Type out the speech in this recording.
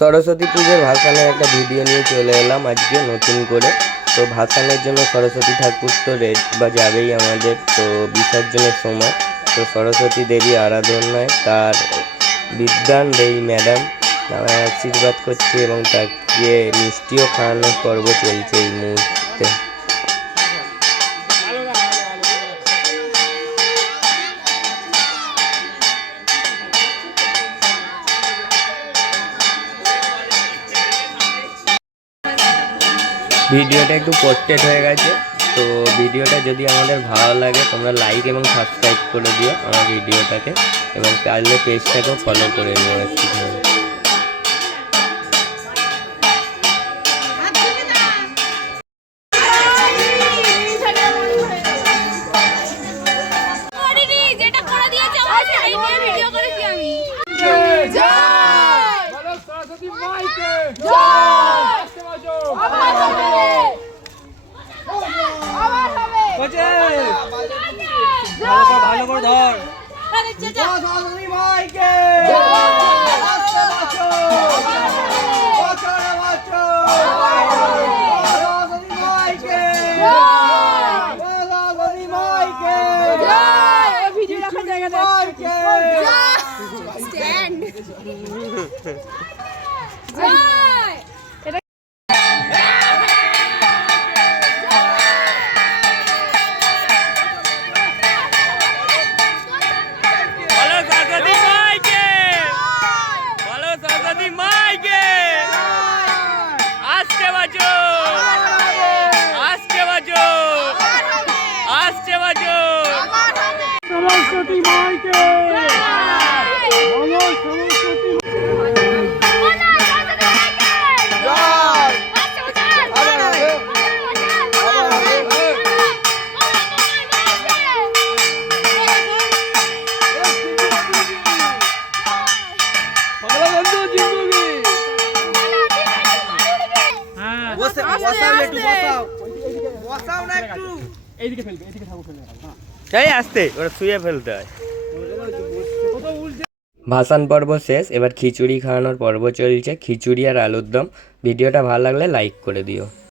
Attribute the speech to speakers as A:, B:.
A: সরস্বতী পুজোর ভাসানের একটা ভিডিও নিয়ে চলে এলাম আজকে নতুন করে। তো ভাসানের জন্য সরস্বতী ঠাকুর তো রেড বা যাবেই আমাদের, তো বিসর্জনের সময়। তো সরস্বতী দেবী আরাধনায় তার বিদ্যান দেই ম্যাডাম। আশীর্বাদ করছে এবং তাকে মিষ্টিও খাওয়ানোর পর্ব চলছে এই মুহূর্তে। ভিডিওটা একটু পোস্টেড হয়ে গেছে, তো ভিডিওটা যদি আমাদের ভালো লাগে, তোমরা লাইক এবং সাবস্ক্রাইব করে দিও আমার ভিডিওটাকে, এবং পারলে পেজটাকেও ফলো করে নিও
B: আমি। ভালো করে ভালো করে ধর
C: সরস্বতী
A: এই আসতে। ওরা শুয়ে ফেলতে হয়। ভাসান পর্ব শেষ এবার খিচুড়ি খাওয়ানোর পর্ব চলছে খিচুড়ি আর আলুর দম। ভিডিওটা ভালো লাগলে লাইক করে দিও।